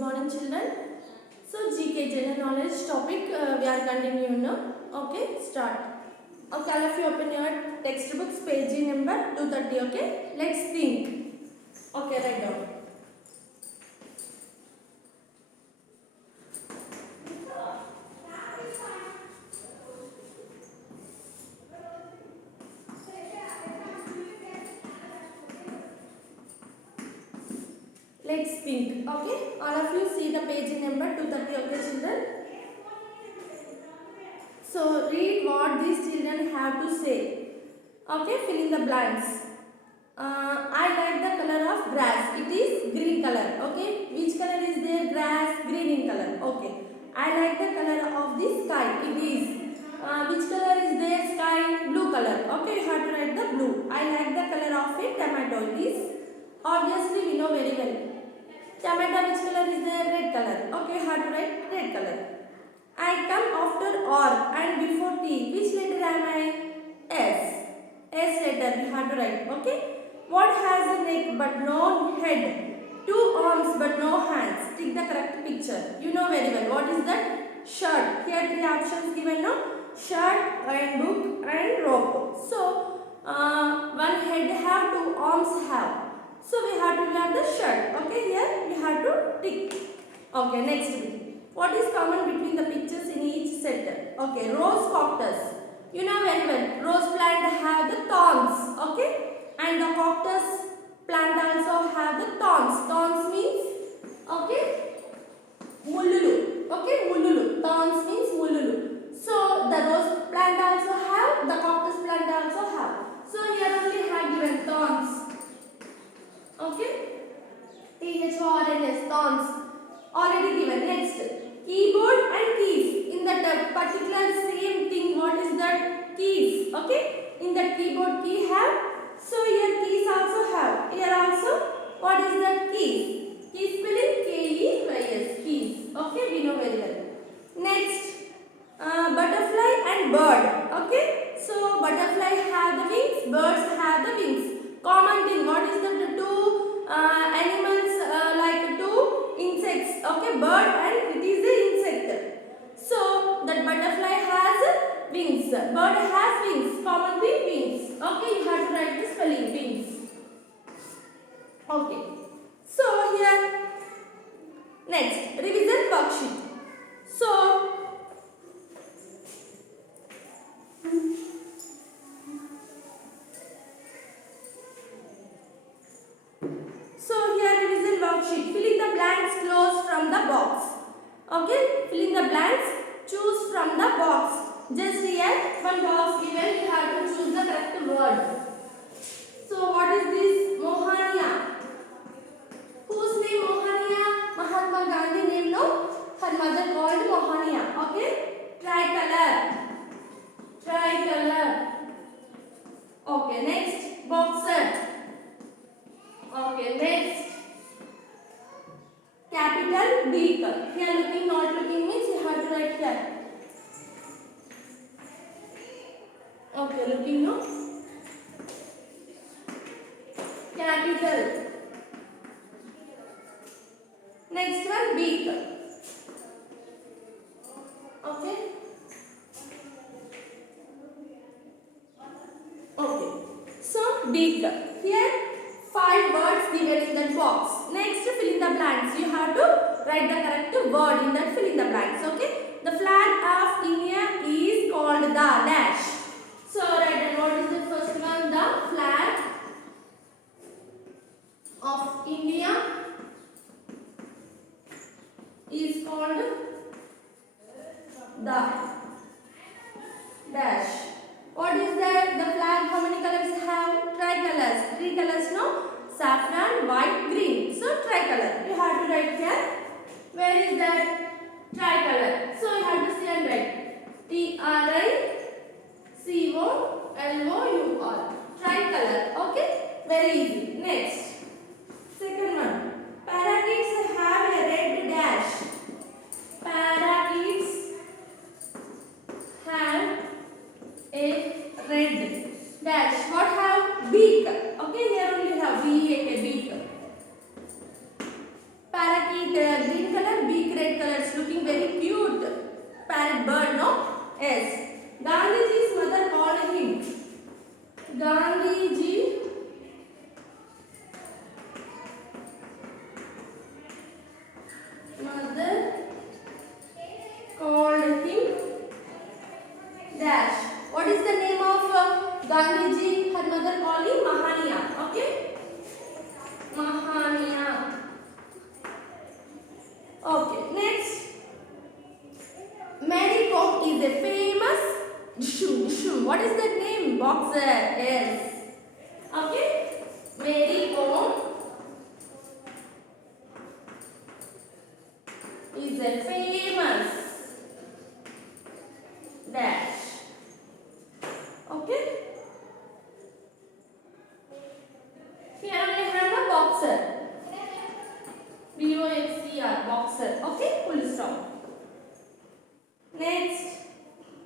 morning children. So GK general knowledge topic we are continuing now. Okay, start. Okay, all of you open your textbooks page number 230. Okay, let's think. Okay, write down. Let's think. Okay, all of you see the page number 230. Okay, children. So read what these children have to say. Okay, fill in the blanks. I like the color of grass. It is green color. Okay, which color is there? Grass, green in color. Okay. I like the color of the sky. It is which color is there? Sky, blue color. Okay, you have to write the blue. I like the color of a tomato. It is obviously we know very well. Tomato, which color is there? Red color. Okay, you have to write red color. I come after or and before T. Which letter am I? S. S letter we have to write. Okay. What has a neck but no head? Two arms but no hands. Take the correct picture. You know very well. What is that? Shirt. Here three options given now. Shirt and book and rope. So one head have, two arms have. So we have to wear the shirt. Okay. Here we have to tick. Okay. Next bit. What is common between the pictures in each set? Okay. Rose cactus. You know very well. Rose plant have the thorns. Okay. And the cactus plant also have the thorns. Thorns means, okay, mullulu. Okay, mullulu. Thorns means mullulu. So the rose plant also have, the cactus plant also have. So here only have given thorns. Okay, THORNS, thorns. Already given. Next, keyboard and keys. In that particular same thing, what is that? Keys. Okay, in that keyboard key have. So here keys also have. Here also, what is that? Keys. Keys spelling K-E-Y-S. Keys. Okay, we know very well. Next, butterfly and bird. Okay, so butterfly have the wings, birds have the wings. Common thing. What is the two animals like two insects? Okay, bird and it is the insect. So that butterfly has wings. Bird has wings. Common thing, wings. Okay, you have to write the spelling wings. Okay. So here next revision worksheet. So here revision worksheet. Fill in the blanks close from the box. Okay, fill in the blanks. Choose from the box. Just here one box given. You have to choose the correct word. So what is this? Mohania. Whose name Mohania? Mahatma Gandhi name, no? Her mother called Mohania. Okay. Tricolor. Tricolor. Okay. Next, boxer. Okay. Next, capital beak. Here looking, not looking means you have to write here. Okay, looking, no? Capital. Next one, beak. Okay. Okay. So, beak. Here, 5 words given in that box. Next, fill in the blanks. You have to write the correct word in that fill in the blanks. Okay. The flag of India is called the dash. So, write down what is the first one? The flag of India is called the dash. What is that? The flag how many colors have? Tricolors. 3 colors, no? Saffron, white, green. So tricolor. You have to write here. Where is that? Tricolor. So you have to say and write TRICOLOUR. Tricolor. Okay? Very easy. Next. Second one. Parakeets have a red dash. Parakeets have a red dash. What have? Beak. Okay, here only have beak. Parakeet green Mary Kom is a famous dash. Okay. Here I have a boxer. BOXCR boxer. Okay. Full stop. Next,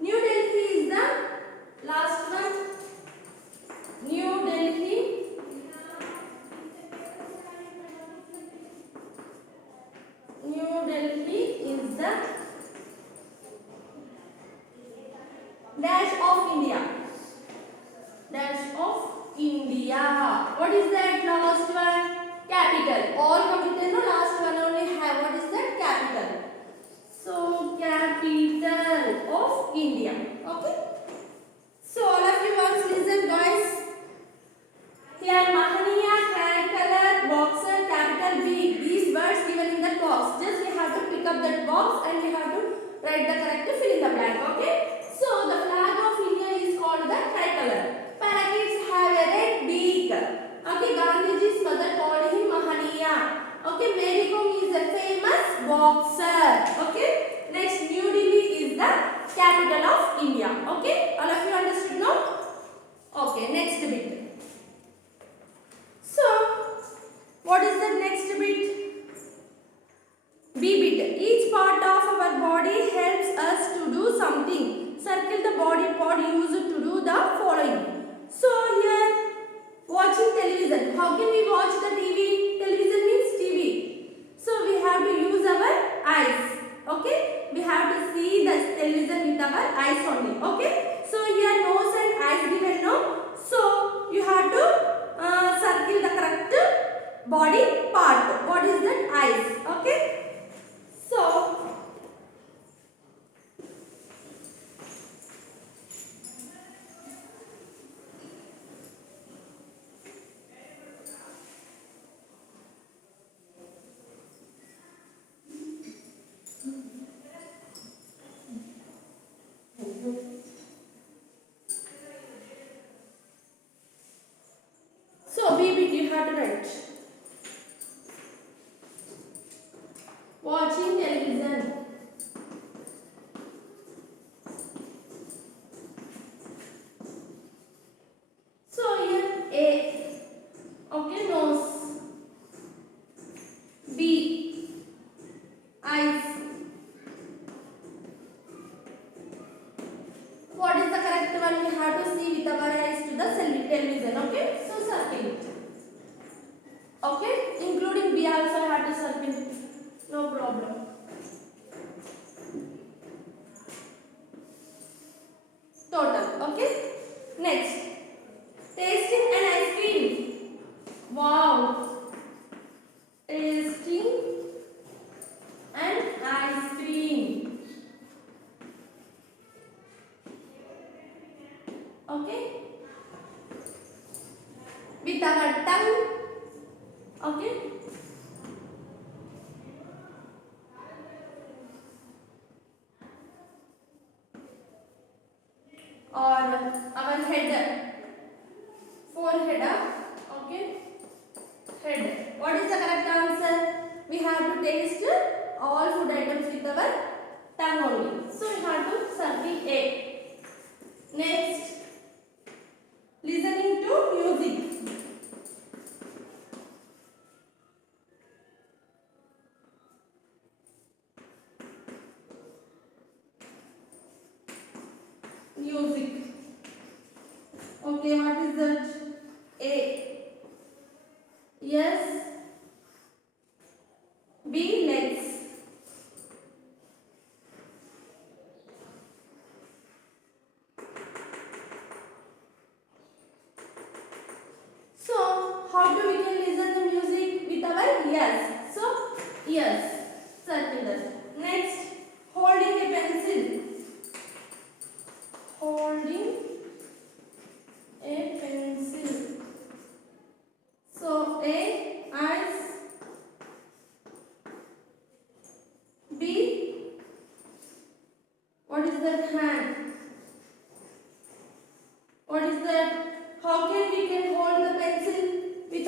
New Delhi is the last one. New Delhi. New Delhi is the dash of India. Dash of India. What is that last one? Capital. All completed. No, last one only have. What is that? Capital. So capital of India. Okay. So all of you once listen, guys. Here Mahaniya, hand color, boxer, capital B. These words given in that box. Just we have to pick up that box and we have to write the correct fill in the blank. Okay. So the flag of India is called the tricolor. Parakeets have a red beak. Okay. Gandhiji's mother called him Mahaniya. Okay. Mary Kom is a famous boxer. Okay. Next, New Delhi is the capital of India. Okay. All of you understood now? Okay. Next bit. So, what is the next bit? B bit. Each part of our body helps us to do something. Circle the body part used to do the following. So, here watching television. How can we watch the TV? Television means TV. So, we have to use our eyes. Okay? We have to see the television with our eyes only. Okay? So, here nose and eyes given no. So, you have to circle the correct body part. What is that? Eyes. Okay. So B bit you have to write. Watching television. So here A. Okay, nose. B. Eyes. What is the correct one? We have to see with our eyes to the television. Okay, so circle it. Okay, including B also I have to circle. No problem. Total. Okay. Next, tasting an ice cream. Wow. Tasting an ice cream. Okay. With our tongue. Okay. Or our head, forehead. Okay. Head. What is the correct answer? We have to taste all food items with our tongue only. So we have to circle A. Next, listening to music. Music. Okay, what is that? A. Yes. B. Legs. So, how do we can listen the music with our ears? So, ears. Circle that. Next, holding a pencil. Holding a pencil. So, A. Eyes. B. What is that? Hand. What is that? How can we can hold the pencil with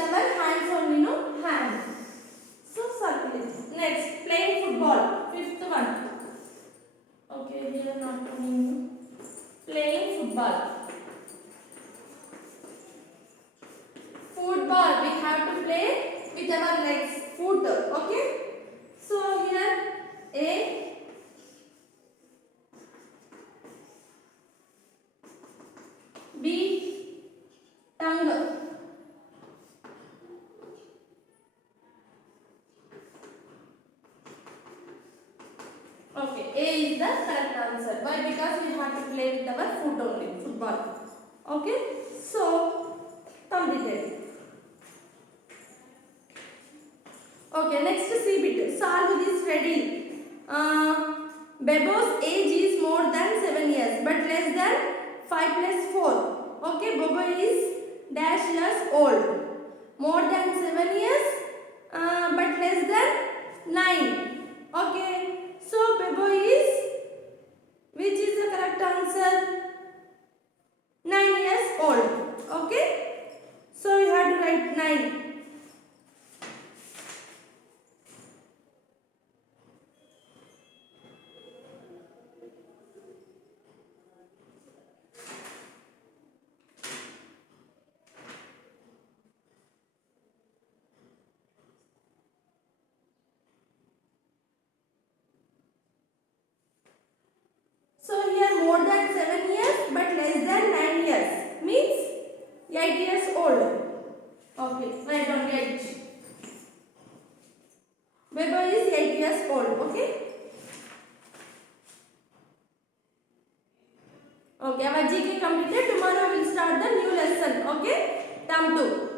with our legs, foot. Okay. So here A, B, tongue. Okay, A is the correct answer. Why? Because we have to play with our foot only, football. Okay, so completed. Okay, next C bit. Solve this riddle. Bebo's age is more than 7 years but less than 5 plus 4. Okay, Bobo is dash years old. More than 7 years but less than 9. Okay, so Bebo is, which is the correct answer? 9 years old. Okay, so you have to write 9. So here more than 7 years but less than 9 years means 8 years old. Okay, write down 8. Bebo is 8 years old. Okay. Okay, our GK completed. Tomorrow we will start the new lesson. Okay, term 2.